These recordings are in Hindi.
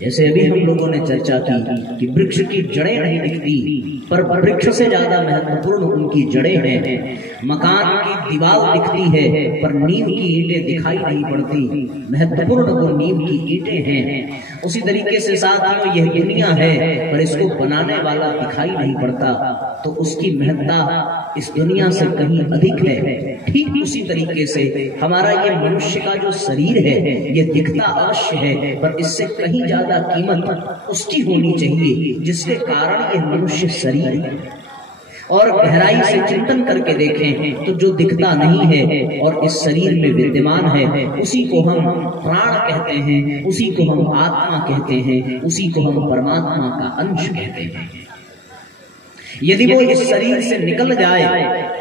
जैसे अभी हम लोगों ने चर्चा की कि वृक्ष की जड़ें नहीं दिखती, पर वृक्ष से ज्यादा महत्वपूर्ण उनकी जड़ें हैं। मकान की दीवार दिखती है पर नींव की ईंटें दिखाई नहीं पड़ती, महत्वपूर्ण वो नींव की ईंटें हैं। उसी तरीके से साथियों यह दुनिया है पर इसको बनाने वाला दिखाई नहीं पड़ता, तो उसकी महत्ता इस दुनिया से कहीं अधिक है। ठीक उसी तरीके से हमारा ये मनुष्य का जो शरीर है ये दिखता अवश्य है, पर इससे कहीं ज्यादा कीमत उसकी होनी चाहिए जिसके कारण ये मनुष्य शरीर है। और गहराई से चिंतन करके देखें तो जो दिखता नहीं है और इस शरीर में विद्यमान है उसी को हम प्राण कहते हैं, उसी को हम आत्मा कहते हैं, उसी को हम परमात्मा का अंश कहते हैं। यदि वो इस शरीर से निकल जाए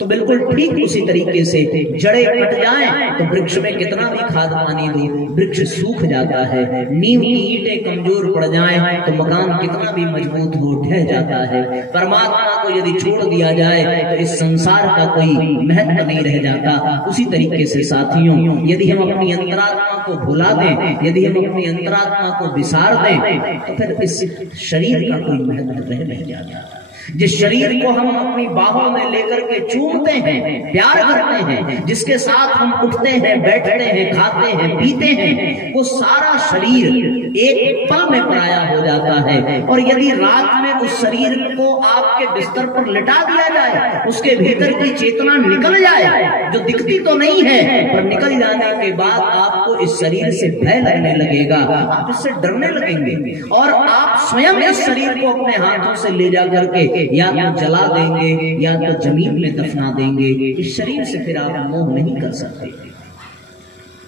तो बिल्कुल ठीक उसी तरीके से जड़ें कट जाएं तो वृक्ष में कितना भी खाद पानी दो वृक्ष सूख जाता है। नींव की ईंटें कमजोर पड़ जाएं तो मकान कितना भी मजबूत हो ढह जाता है। परमात्मा को यदि छोड़ दिया जाए तो इस संसार का कोई महत्व नहीं रह जाता। उसी तरीके से साथियों यदि हम अपनी अंतरात्मा को भुला दें, यदि हम अपनी अंतरात्मा को विसार दें तो फिर इस शरीर का कोई महत्व रह नहीं जाता। जिस शरीर को हम अपनी बाहों में लेकर के चूमते हैं, प्यार करते हैं, जिसके साथ हम उठते हैं, बैठते हैं, खाते हैं, पीते हैं, वो सारा शरीर एक पल में पराया हो जाता है। और यदि रात में उस शरीर को आपके बिस्तर पर लिटा दिया जाए, उसके भीतर की चेतना निकल जाए, जो दिखती तो नहीं है पर निकल जाने के बाद आपको इस शरीर से भय लगने लगेगा, आप इससे डरने लगेंगे और आप स्वयं इस शरीर को अपने हाथों से ले जा करके या तो जला देंगे या तो जमीन में दफना देंगे। इस शरीर से फिर आप मोह नहीं कर सकते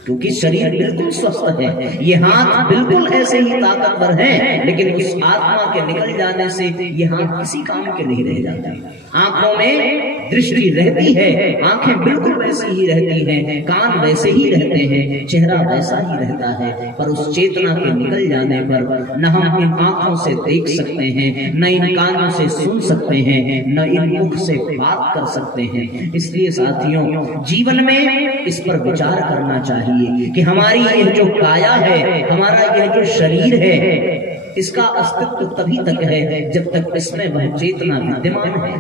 क्योंकि शरीर बिल्कुल स्वस्थ है, ये हाथ बिल्कुल ऐसे ही ताकतवर हैं, लेकिन उस आत्मा के निकल जाने से ये हाथ किसी काम के नहीं रह जाते। आंखों में दृष्टि रहती है, आंखें बिल्कुल वैसी ही रहती हैं, कान वैसे ही रहते हैं, चेहरा वैसा ही रहता है, पर उस चेतना के निकल जाने पर न हम इन आंखों से देख सकते हैं, न इन कानों से सुन सकते हैं, न इन मुख से बात कर सकते हैं। इसलिए साथियों जीवन में इस पर विचार करना चाहिए कि हमारी यह जो काया है, हमारा यह जो शरीर है, इसका अस्तित्व तभी तक है जब तक इसमें वह चेतना विद्यमान है।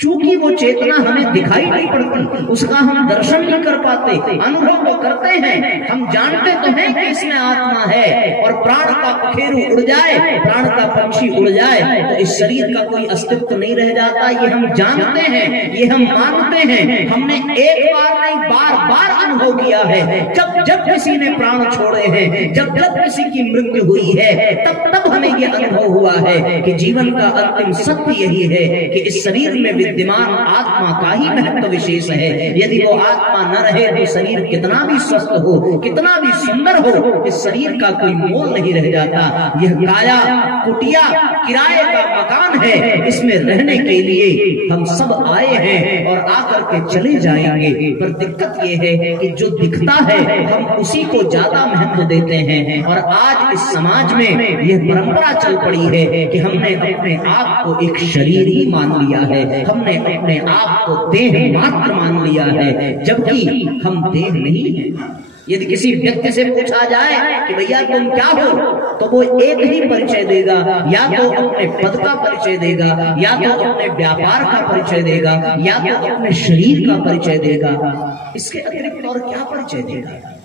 चूंकि वो चेतना हमें दिखाई नहीं पड़ती, उसका हम दर्शन नहीं कर पाते, अनुभव तो करते हैं, हम जानते तो हैं कि इसमें आत्मा है। और प्राण का पखेरु उड़ जाए, प्राण का पंछी उड़ जाए तो इस शरीर का कोई अस्तित्व नहीं रह जाता। ये हम जानते हैं, ये हम मानते हैं, हमने एक बार नहीं बार बार अनुभव किया है। जब जब किसी ने प्राण छोड़े हैं, जब जब किसी की मृत्यु हुई है, तब तब हमें यह अनुभव हुआ है कि जीवन का अंतिम सत्य यही है कि इस शरीर में विद्यमान आत्मा का ही महत्व विशेष है। यदि वो आत्मा न रहे तो शरीर कितना भी स्वस्थ हो, कितना भी सुंदर हो, इस शरीर का कोई मोल नहीं रह जाता। यह काया कुटिया किराए का मकान है, इसमें रहने के लिए हम सब आए हैं और आकर के चले जाएंगे। पर दिक्कत यह है कि जो दिखता है हम उसी को ज्यादा महत्व देते हैं। और आज इस समाज में यह परंपरा चल पड़ी है कि हमने अपने आप को एक शरीर ही मान लिया है, हमने अपने आप को देह मात्र मान लिया है, जबकि हम देह नहीं है। यदि किसी व्यक्ति से पूछा जाए कि भैया तुम क्या हो, तो वो एक ही परिचय देगा, या तो अपने पद का परिचय देगा, या तो अपने व्यापार का परिचय देगा, या तो अपने शरीर का परिचय देगा। इसके अतिरिक्त और क्या परिचय देगा?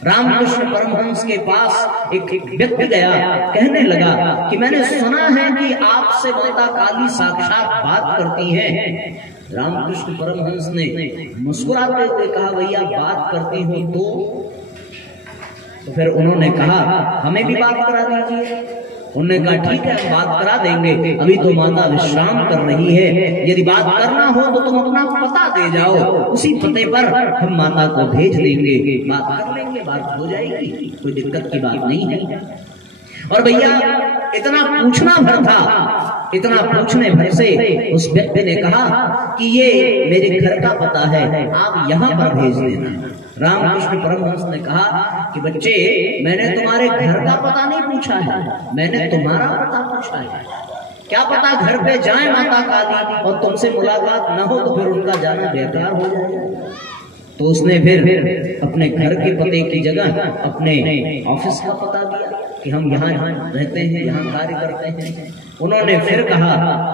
रामकृष्ण परमहंस के पास एक व्यक्ति गया, कहने लगा कि मैंने सुना है कि आपसे माता काली साक्षात बात करती हैं। रामकृष्ण परमहंस ने मुस्कुराते हुए कहा भैया बात करती हूं तो फिर उन्होंने कहा हमें भी बात करा दीजिए। उन्होंने कहा ठीक है हम बात करा देंगे, अभी तो माता विश्राम कर रही है, यदि बात करना हो तो तुम अपना पता दे जाओ, उसी पते पर हम माता को भेज देंगे, बात कर लेंगे, बात हो जाएगी, कोई दिक्कत की बात नहीं है। और भैया इतना पूछना भर था, इतना पूछने भर से उस व्यक्ति ने कहा कि ये मेरे घर का पता है, आप यहाँ पर भेज देना। रामकृष्ण परमहंस ने कहा कि बच्चे मैंने तुम्हारे घर का पता नहीं पूछा है, मैंने तुम्हारा पता पूछा है। क्या पता घर पे जाए माता काली और तुमसे मुलाकात न हो तो फिर उनका जाना बेकार हो जाएगा। तो उसने फिर अपने घर के पते की जगह अपने ऑफिस का पता दिया कि हम यहाँ रहते हैं, यहाँ कार्य करते हैं। उन्होंने फिर कहा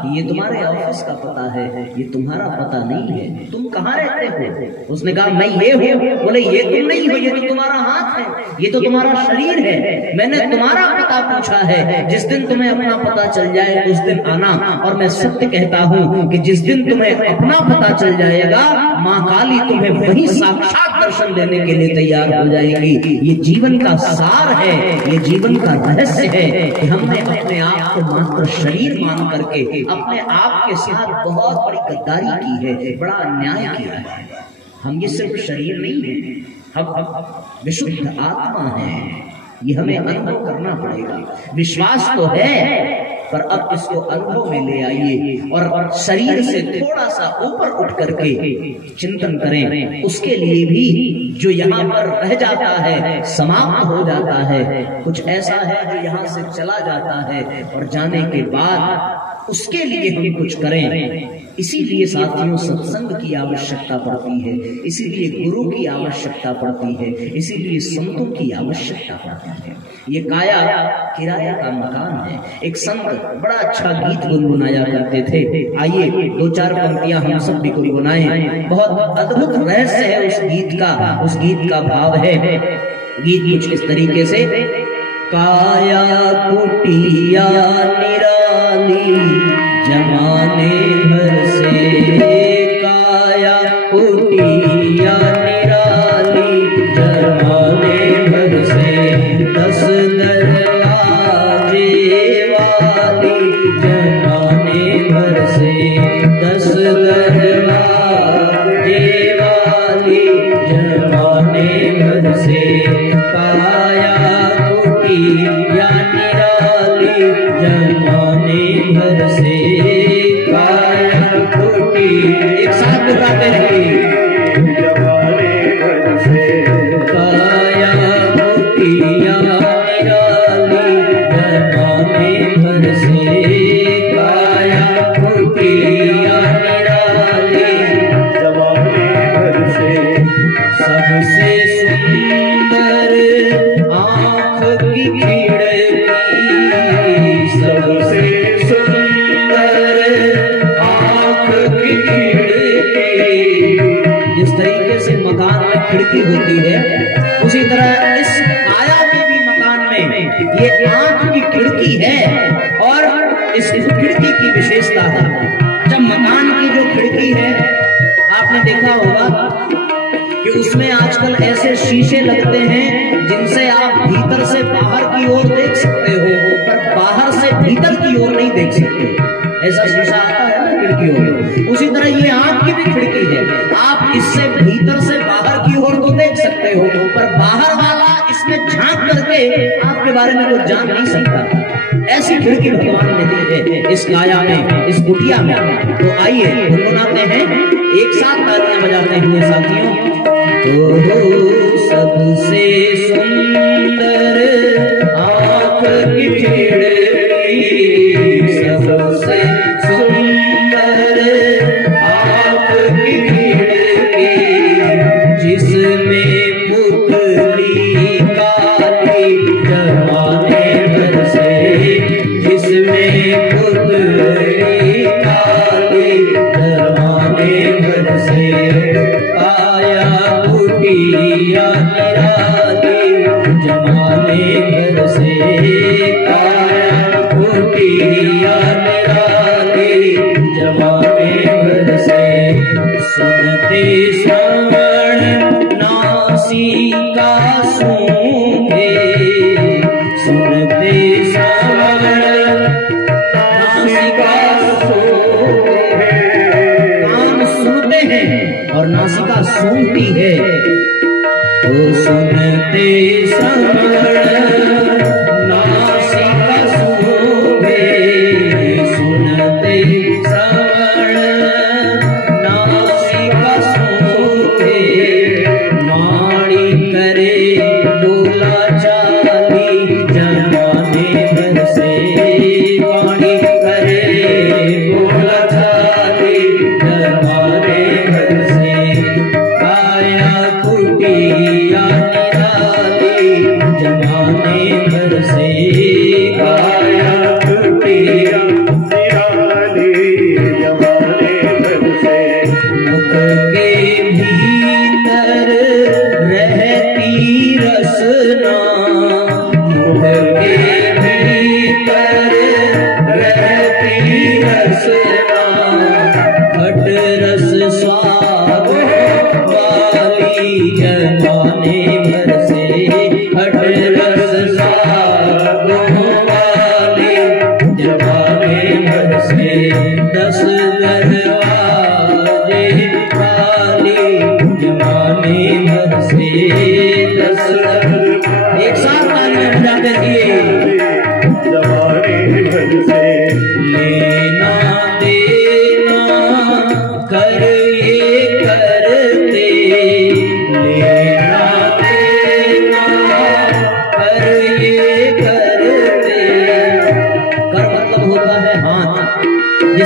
ये तुम्हारे ऑफिस का पता है, ये तुम्हारा पता नहीं है, तुम कहाँ रहते हो? उसने कहा मैं ये हूँ। बोले ये तुम नहीं हो, ये तो तुम्हारा हाथ है, ये तो तुम्हारा शरीर है। मैंने तुम्हारा पता पूछा है, जिस दिन तुम्हें अपना पता चल जाए उस दिन आना। और मैं सत्य कहता हूँ कि जिस दिन तुम्हें अपना पता चल जाएगा, माँ काली तुम्हें वही साक्षात दर्शन देने के लिए तैयार हो जाएगी। ये जीवन का सार है, ये जीवन का रहस्य है कि हमने अपने आप को मात्र शरीर मान करके अपने आप के साथ बहुत बड़ी गद्दारी की है, बड़ा अन्याय किया है। हम ये सिर्फ शरीर नहीं है, हम विशुद्ध आत्मा है। ये हमें अनुभव करना पड़ेगा। विश्वास तो है, पर अब इसको अनुभव में ले आइए और शरीर से थोड़ा सा ऊपर उठ करके चिंतन करें। उसके लिए भी जो यहाँ पर रह जाता है, समाप्त हो जाता है, कुछ ऐसा है जो यहाँ से चला जाता है और जाने के बाद उसके लिए हम कुछ करें। इसीलिए साथियों सत्संग की आवश्यकता पड़ती है, इसीलिए गुरु की आवश्यकता पड़ती है, इसीलिए संतों की आवश्यकता पड़ती है। ये काया किराया का मकान है। एक संत बड़ा अच्छा गीत गुनगुनाया करते थे। आइए दो चार पंक्तियां हम सब भी गुनगुनाएं। बहुत अद्भुत रहस्य है उस गीत का। उस गीत का भाव है, गीत कुछ इस तरीके से, काया कुटिया निराली जमाने भर से, काया कुटिया निराली जमाने भर से, 10 दरवाजे वाली जमाने भर से, 10 दरवाजे वाली जमाने भर से, काया कुटिया निराली जमाने भर से, काया कुटी। एक साथ गाते हैं, जमाने भर से, काया कुटिया निराली जमाने भर से, काया कुटिया निराली जमाने भर से, सबसे सुंदर आँख की खिड़की, सबसे सुंदर आँख की खिड़की। जिस तरीके से मकान में खिड़की होती है, उसी तरह इस काया के भी मकान में ये आँख की खिड़की है। और इस खिड़की की विशेषता है, जब मकान की जो खिड़की है, आपने देखा होगा कि उसमें आजकल ऐसे शीशे लगते हैं जिनसे आप भीतर से बाहर की ओर देख सकते हो, पर बाहर से भीतर की ओर नहीं देख सकते। ऐसा शीशा आता है ना खिड़कियों में। उसी तरह ये आँख की भी खिड़की है, आप इससे भीतर से बाहर की ओर तो देख सकते हो, पर बाहर वाला इसमें झांक करके आपके बारे में कुछ जान नहीं सकता। ऐसी खिड़की भगवान ने दी है इस काया में, इस कुटिया में। तो आइए गुनगुनाते हैं, एक साथ तालियां बजाते हुए साथियों। सबसे सुंदर आँख की खिड़की, सबसे सुंदर आँख की खिड़की, जिसमें पुतली काली जमाने भर से, जिसमें पुतली काली जमाने भर से, काया कुटिया निराली जमाने भर से, काया कुटिया निराली जमाने भर से, सुनते श्रवण नासिका सूंघे, सुनते श्रवण नासिका सूंघे, कान सुनते हैं और नासिका सूंघती है। तो सुनते श्रवण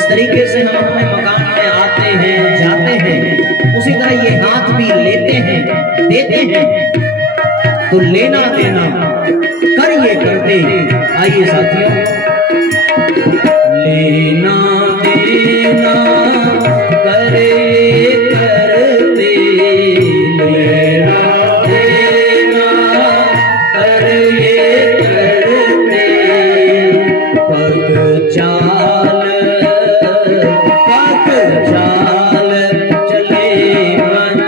तरीके से हम अपने मकान में आते हैं जाते हैं, उसी तरह ये हाथ भी लेते हैं देते हैं। तो लेना देना कर ये करते, आइए साथियों, लेना देना करे करते, लेना देना करे करते, पग चाल चले मत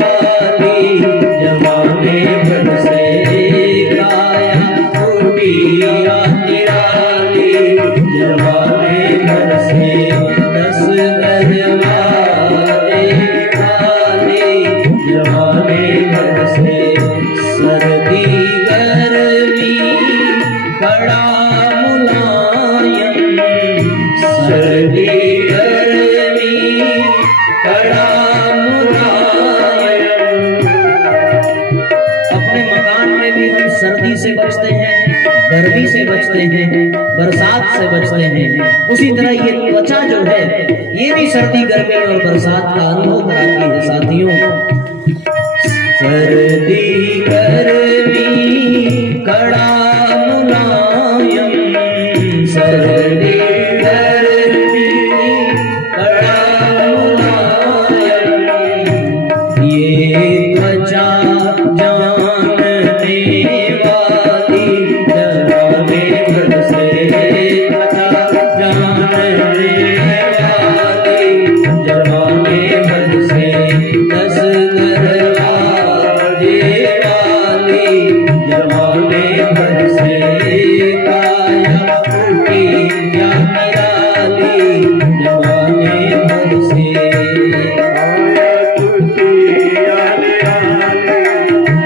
वाली, जमाने भर से गाया कुटिया निराली, जमाने भर से 10 दरवाजे खाली, जमाने भर से सर्दी गर्मी कड़ा मुलायम, सर्दी गर्मी कड़ा मुलायम। अपने मकान में भी हम सर्दी से बचते हैं, गर्मी से बचते हैं, बरसात से बचते हैं। उसी तरह ये त्वचा जो है ये भी सर्दी गर्मी और बरसात का अनुभव कराती है साथियों। सर्दी गर्मी कड़ा मुलायम, सर्दी गर्मी कड़ा मुलायम, ये त्वचा जानने वाली, जमाने भर से त्वचा जानने वाली, जमाने भर से 10 दरवाजे वाली, जमाने भर से काया कुटिया निराली, जमाने भर से काया कुटिया निराली,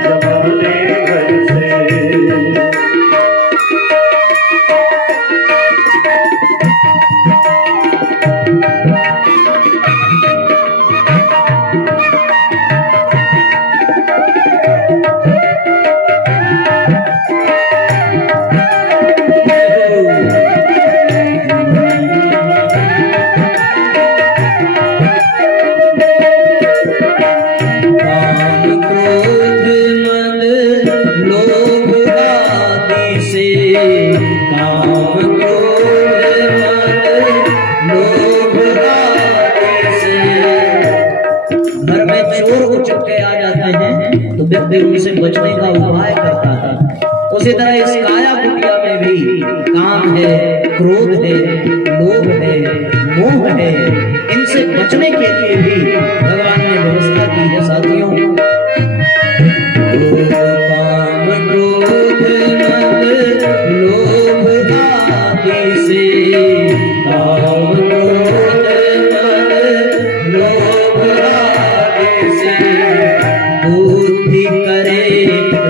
जमाने भर से। घर में चोर उचक्के आ जाते हैं तो व्यक्ति उनसे बचने का उपाय करता है। उसी तरह इस काया कुटिया में भी काम है, क्रोध है, लोभ है, मोह है, इनसे बचने के लिए भी भगवान ने व्यवस्था की है साथियों। काम क्रोध मद लोभ आदि से, काम क्रोध मद लोभ आदि से, बुद्धि करे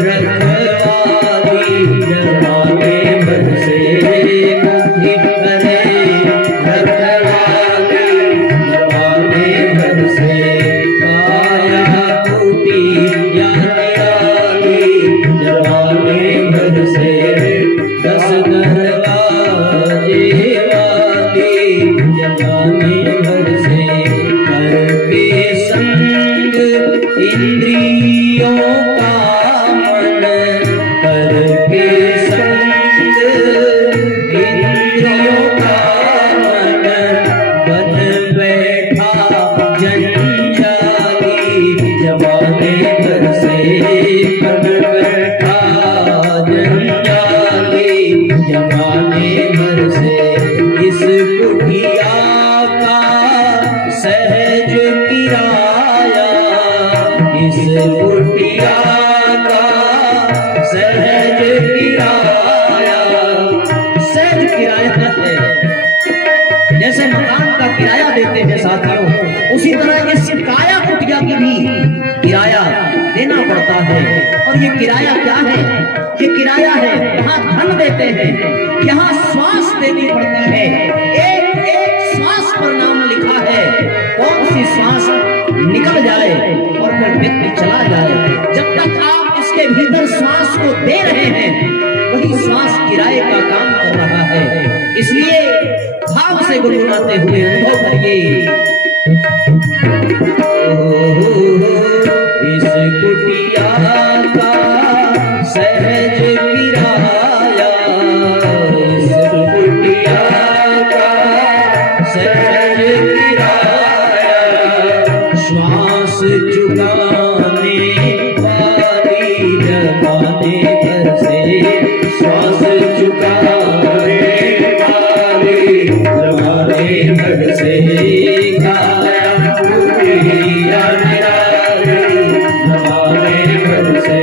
रखवाली, जमाने भर से बुद्धि करे रखवाली, जमाने भर से काया कुटिया निराली, जमाने भर से 10 दरवाजे वाली, जमाने भर से करके संग इंद्रियों का मन, करके संग इंद्रियों का मन, बन बैठा जंजाली, जमाने भर से बन बैठा जंजाली, जमाने भर से इस कुटिया का सहज किराया, इस कुटिया का सहज किराया, सहज किराया है। जैसे मकान का किराया देते हैं साथियों, उसी तरह इस काया कुटिया की भी किराया देना पड़ता है। और ये किराया क्या है? ये किराया है, यहाँ धन देते हैं, यहाँ श्वास देनी पड़ती है। एक एक श्वास पर नाम लिखा है, कौन सी श्वास निकल जाए और फिर व्यक्ति चला जाए। जब तक आप इसके भीतर श्वास को दे रहे हैं, वही श्वास किराए का काम कर रहा है। इसलिए भाव से गुनगुनाते हुए अनुभव करिए। इस कुटिया का सहज किराया, इस कुटिया का सहज किराया, श्वास चुकाने वाली जमाने भर से, श्वास चुकाने वाली जमाने भर से, काया कुटिया निराली जमाने भर से,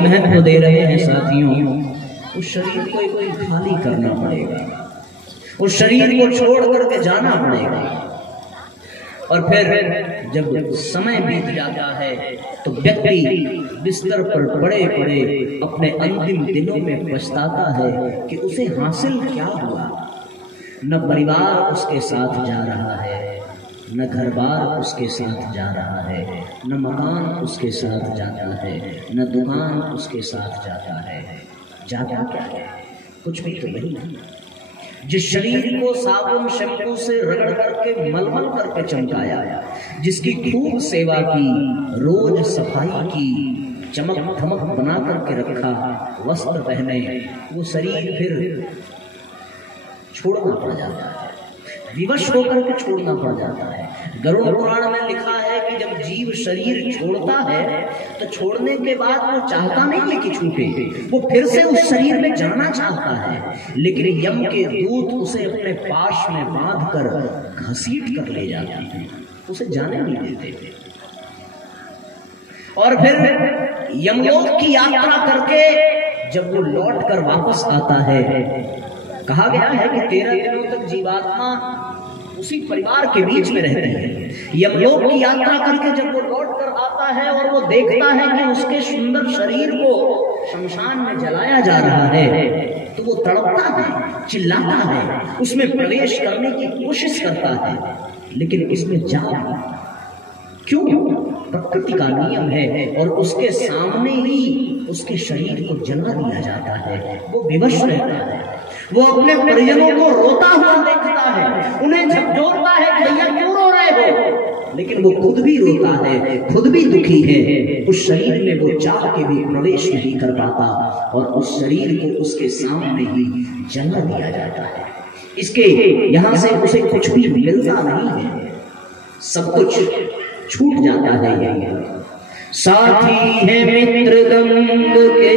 महत्व दे रहे हैं साथियों, उस शरीर को कोई खाली करना पड़ेगा, उस शरीर को छोड़ करके जाना पड़ेगा। और फिर जब समय बीत जाता है तो व्यक्ति बिस्तर पर पड़े पड़े अपने अंतिम दिनों में पछताता है कि उसे हासिल क्या हुआ। न परिवार उसके साथ जा रहा है, न घर बार उसके साथ जा रहा है, न मकान उसके साथ जाता है, न दुकान उसके साथ जाता है। जाता क्या है? कुछ भी तो नहीं। जिस शरीर को साबुन शैम्पू से रगड़ करके मलमल करके चमकाया, जिसकी खूब सेवा की, रोज सफाई की, चमक धमक बना करके रखा, वस्त्र पहने, वो शरीर फिर छोड़ना पड़ जाता है, विवश होकर के छोड़ना पड़ जाता है। गरुड़ पुराण में लिखा है कि जब जीव शरीर छोड़ता है तो छोड़ने के बाद वो चाहता नहीं है कि छूटे, वो फिर से उस शरीर में जाना चाहता है, लेकिन यम के दूत उसे अपने पाश में बांध कर घसीट कर ले जाते हैं, उसे जाने नहीं देते। और फिर यमलोक की यात्रा करके जब वो लौट कर वापस आता है, कहा गया है कि 13 दिनों तक जीवात्मा उसी परिवार के बीच में रहती है। यमलोक की यात्रा करके जब वो लौट कर आता है और वो देखता है कि उसके सुंदर शरीर को शमशान में जलाया जा रहा है, तो वो तड़पता है, चिल्लाता है, उसमें प्रवेश करने की कोशिश करता है, लेकिन उसमें जा क्यों? प्रकृति का नियम है और उसके सामने ही उसके शरीर को जला दिया जाता है। वो विवश रहता है, वो अपने परिजनों को रोता हुआ देखता है, उन्हें झकझोरता है कि भैया क्यों रो रहे हो, लेकिन वो खुद भी रोता है, खुद भी दुखी है। उस शरीर में वो चाह के भी प्रवेश नहीं कर पाता और उस शरीर को उसके सामने ही जला दिया जाता है। इसके यहाँ से उसे कुछ भी मिलता नहीं है, सब कुछ छूट जाता है। साथी है मित्र गंग के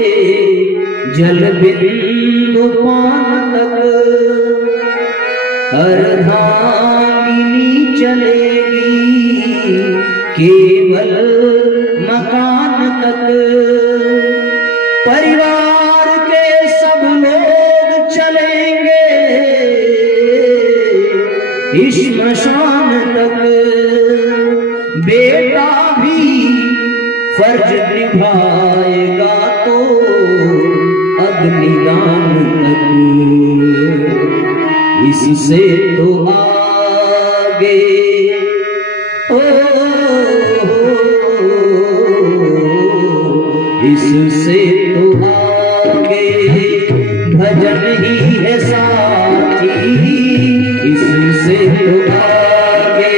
जल बिंदु पान तक, अर्धांगिनी चलेगी केवल मकान तक, परिवार के सब लोग चलेंगे श्मशान तक, बेटा भी फर्ज निभाएगा तो अग्निदान तक, इससे तो आगे इससे तो आगे भजन ही है साथी, इससे तो आगे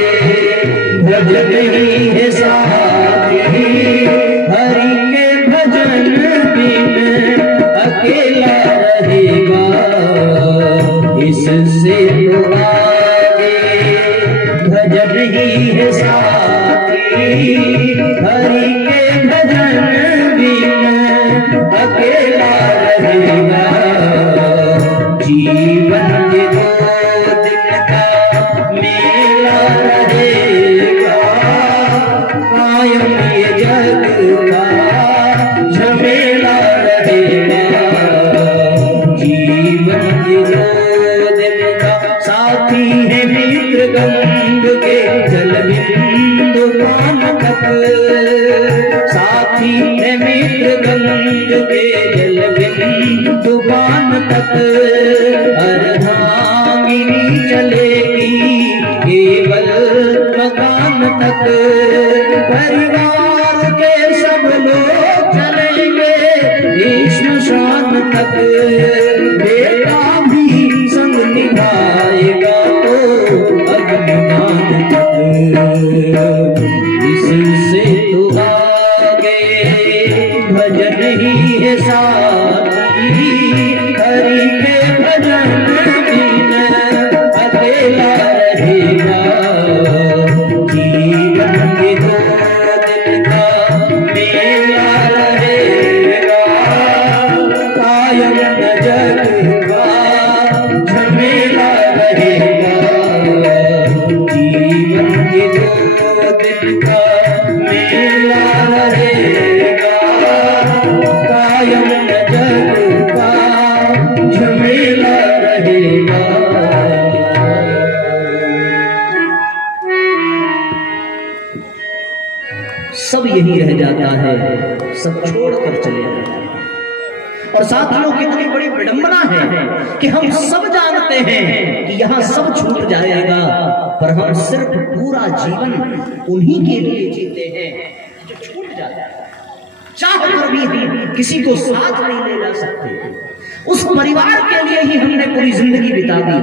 भजन ही है साथी, हरि के भजन बिन अकेला रहेगा अकेला रहेगा, जीवन के 2 दिन का मेला रहेगा, कायम ये जग का झमेला रहेगा, जीवन के 2 दिन का साथी है मित्र गंग के जल बिंदु पान तक, साथी है मित्र गंग के जल बिंदु पान तक, अर्धांगिनी चलेगी केवल मकान तक, परिवार के सब लोग चलेंगे श्मशान तक, बेटा भी संग निभाएगा तो अग्निदान तक, इससे तो आगे भजन ही है साथी, हरि के भजन बिन अकेला रहेगा, जीवन के 2 दिन का मेला रहेगा, कायम जग का झमेला रहेगा, जीवन के 2 दिन का मेला रहेगा, कायम जग का झमेला रहेगा। सब यही रह जाता है, सब छोड़कर चले जाते हैं। और साथियों कितनी बड़ी विडंबना है कि हम सब जानते हैं कि यहाँ सब छूट जाएगा, पर हम सिर्फ पूरा जीवन उन्हीं के लिए जीते हैं जो छूट जाता है। चाहकर भी हम किसी को साथ नहीं ले जा सकते। उस परिवार के लिए ही हमने पूरी जिंदगी बिता दी,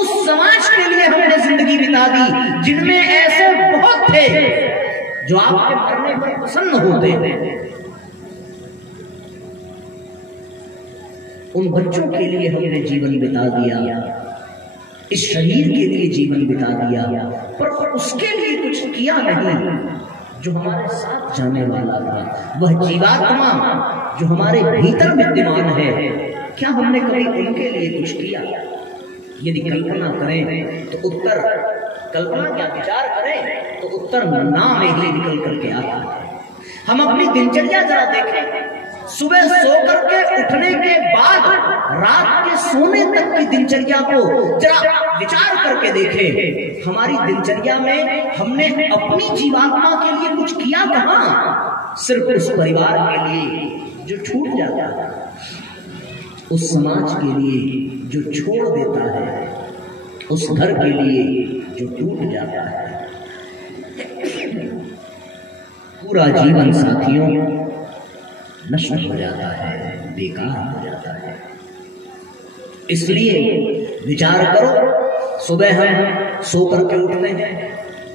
उस समाज के लिए हमने जिंदगी बिता दी, जिनमें ऐसे बहुत थे जो आपके मरने पर प्रसन्न होते हैं। उन बच्चों के लिए हमने जीवन बिता दिया, इस शरीर के लिए जीवन बिता दिया, पर उसके लिए कुछ किया नहीं जो हमारे साथ जाने वाला था, वह जीवात्मा जो हमारे भीतर विद्यमान है। क्या हमने कभी उनके लिए कुछ किया? यदि कल्पना करें तो उत्तर, कल्पना क्या विचार करें तो उत्तर ना में ही निकल करके आता है। हम अपनी दिनचर्या जरा देखें, सुबह सो करके उठने के बाद रात के सोने तक की दिनचर्या को जरा विचार करके देखें। हमारी दिनचर्या में हमने अपनी जीवात्मा के लिए कुछ किया कहाँ? सिर्फ उस परिवार के लिए जो छूट जाता है, उस समाज के लिए जो छोड़ देता है, उस घर के लिए जो टूट जाता है। पूरा जीवन साथियों नष्ट हो जाता है, बेकार हो जाता है। इसलिए विचार करो, सुबह हम सो करके उठते हैं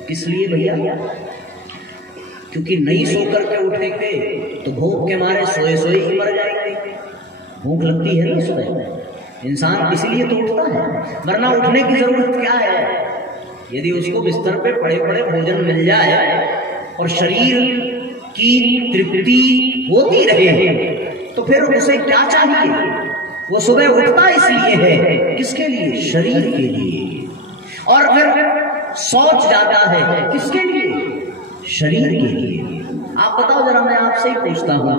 किस लिए भैया? क्योंकि नहीं सो करके उठेंगे तो भूख के मारे सोए सोए ही मर जाएंगे। भूख लगती है ना सुबह, इंसान इसीलिए तो उठता है, वरना उठने की जरूरत क्या है? यदि उसको बिस्तर पे पड़े पड़े भोजन मिल जाए और शरीर की तृप्ति होती रहे तो फिर उसे क्या चाहिए? वो सुबह उठता इसलिए है, किसके लिए? शरीर के लिए। और फिर सोच जाता है किसके लिए? शरीर के लिए। आप बताओ जरा, मैं आपसे ही पूछता हूँ,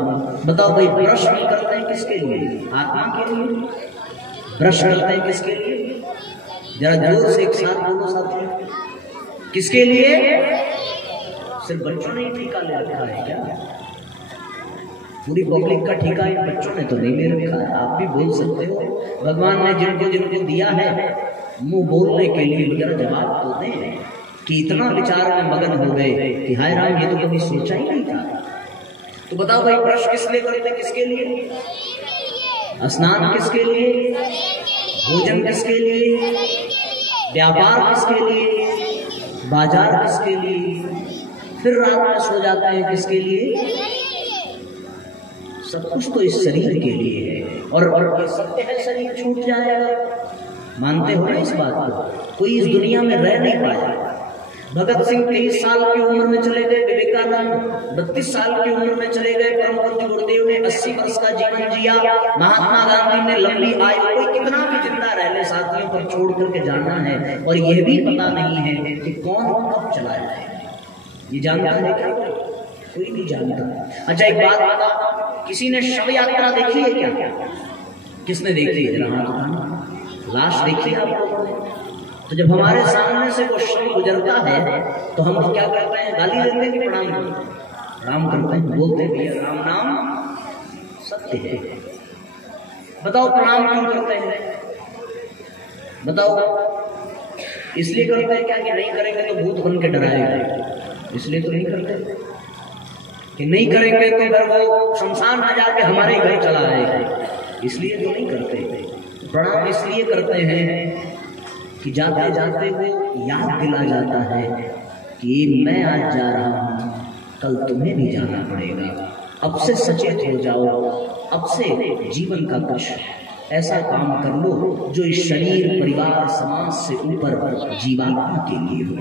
बताओ भाई, ब्रश करते हैं किसके लिए? आत्मा के लिए। ब्रश करते हैं किसके लिए? जरा जोर से एक साथ बोलो साथियों, किसके लिए? सिर्फ बच्चों ने टीका ले रखा है क्या? पूरी पब्लिक का ठीका इन बच्चों ने तो नहीं ले रखा है। आप भी बोल सकते हो, भगवान ने जिनको जिनको दिया है मुंह बोलने के लिए जरा जवाब तो दें कि इतना विचार में मगन हो गए कि हाय राम, ये तो कभी सोचा ही नहीं था। तो बताओ भाई, ब्रश किस लिए करते हैं? किसके लिए? स्नान किसके लिए? भोजन किसके लिए? व्यापार किसके लिए? बाजार किसके लिए? फिर रात में सो जाते हैं किसके लिए? सब कुछ तो इस शरीर के लिए है। और ये सत्य है, शरीर छूट जाएगा, मानते हो ना इस बात को? कोई इस दुनिया में रह नहीं पाएगा। भगत सिंह 23 साल की उम्र में चले गए, विवेकानंद 32 साल की उम्र में चले गए, परम पूज्य गुरुदेव ने 80 वर्ष का जीवन जिया, महात्मा गांधी ने लंबी आयु, कोई कितना भी जिंदा रह ले साथियों पर छोड़ करके जाना है, और यह भी पता नहीं है कि कौन कब चला जाए। ये जानता है क्या? कोई नहीं जानता। अच्छा एक बात बता, किसी ने शव यात्रा देखी है क्या? किसने देखी है? जरा हाथ उठाना। लाश देखी है आप लोगों ने? तो जब हमारे सामने से वो शव गुजरता है तो हम क्या करते हैं? गाली देते हैं कि प्रणाम करते हैं? प्रणाम करते हैं, बोलते हैं राम नाम सत्य है। बताओ प्रणाम क्यों करते हैं? बताओ। इसलिए करते हैं क्या कि नहीं करेंगे तो भूत बन के डराएगा, इसलिए तो नहीं करते कि नहीं करेंगे तो फिर वो शमशान आ जाके हमारे घर चला आएगा, इसलिए तो नहीं करते। प्रणाम इसलिए करते हैं कि जाते जाते वो याद दिला जाता है कि मैं आज जा रहा हूं, कल तुम्हें भी जाना पड़ेगा। अब से सचेत हो जाओ, अब से जीवन का कुछ ऐसा काम कर लो जो इस शरीर, परिवार, समाज से ऊपर जीवात्मा के लिए हो।